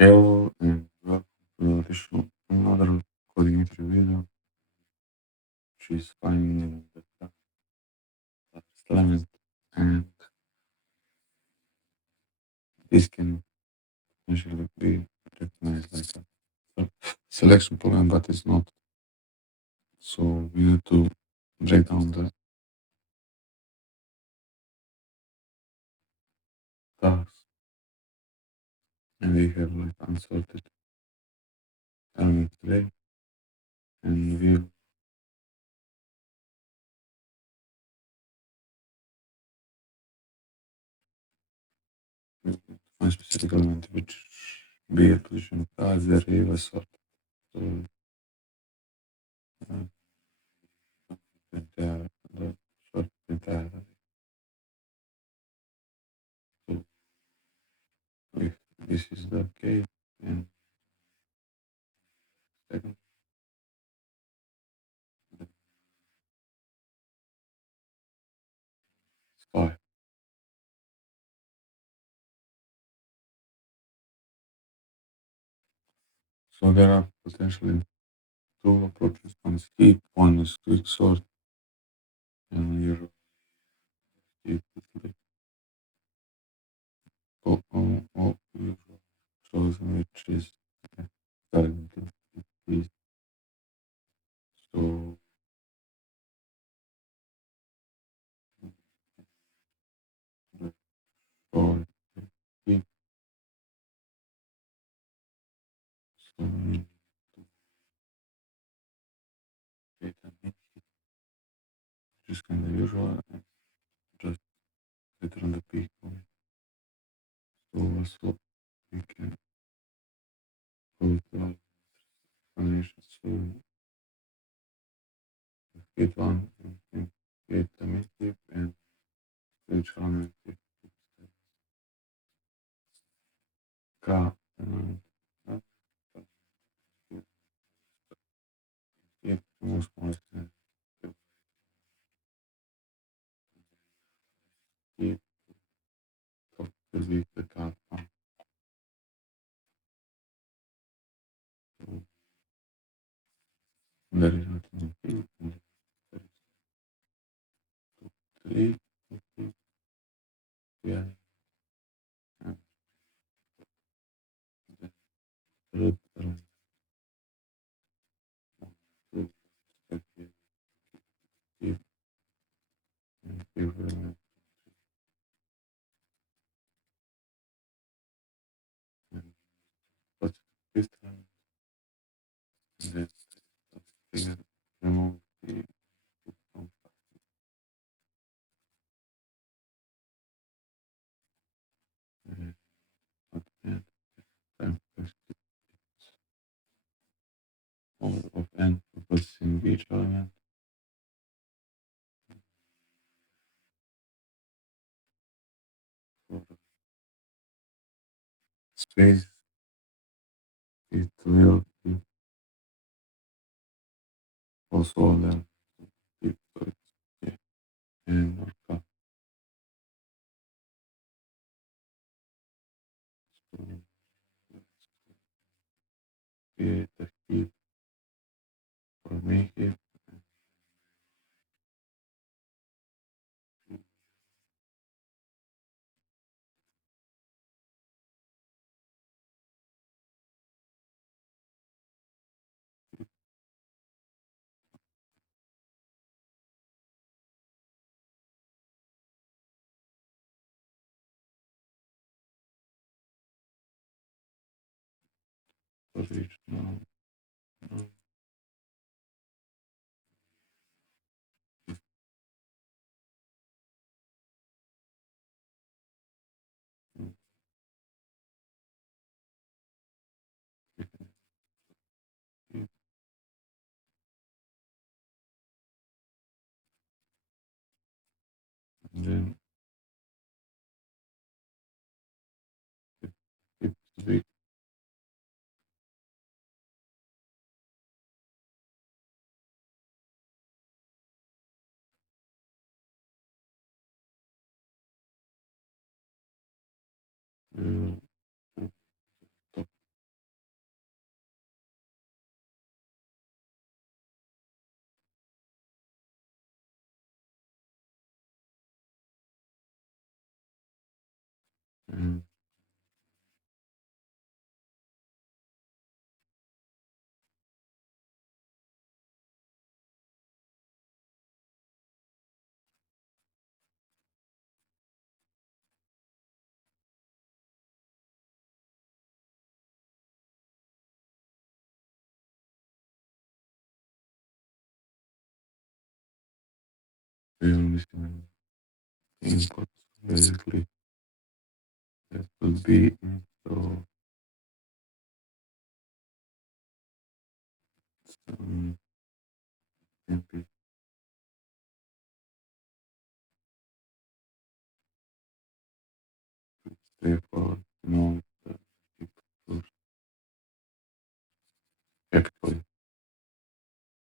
Hello and welcome to another coding interview video. She's finding the element, and this can potentially be recognized like a selection problem, but it's not. So we need to break down the tasks, and we have like unsorted element today, and we find specific element which be a position of the array was sorted. So uh, the sort entire array. So if this is the case, and second, it's 5. So there are potentially two approaches. One is heap, one is quick sort, and your heap is like your chosen, which is currently is. So the sort heap, so we need to create a min heap, which is kind of usual, and just return the peak point. So also we can go to our explanation. So create one and create the min heap and each element is K and if most constant if top will be the top one. So there is nothing in and there is 3, yeah, and the third element to effective if and if element and what's this time and then figure remove the from at the end time all of n purposing each element for space it will be also on the if so it's yeah, and or so create a heap or make it position no, no, heap, and then it keep the big uh, top And we are missing input. Basically, that would be install some MP straightforward, the capital.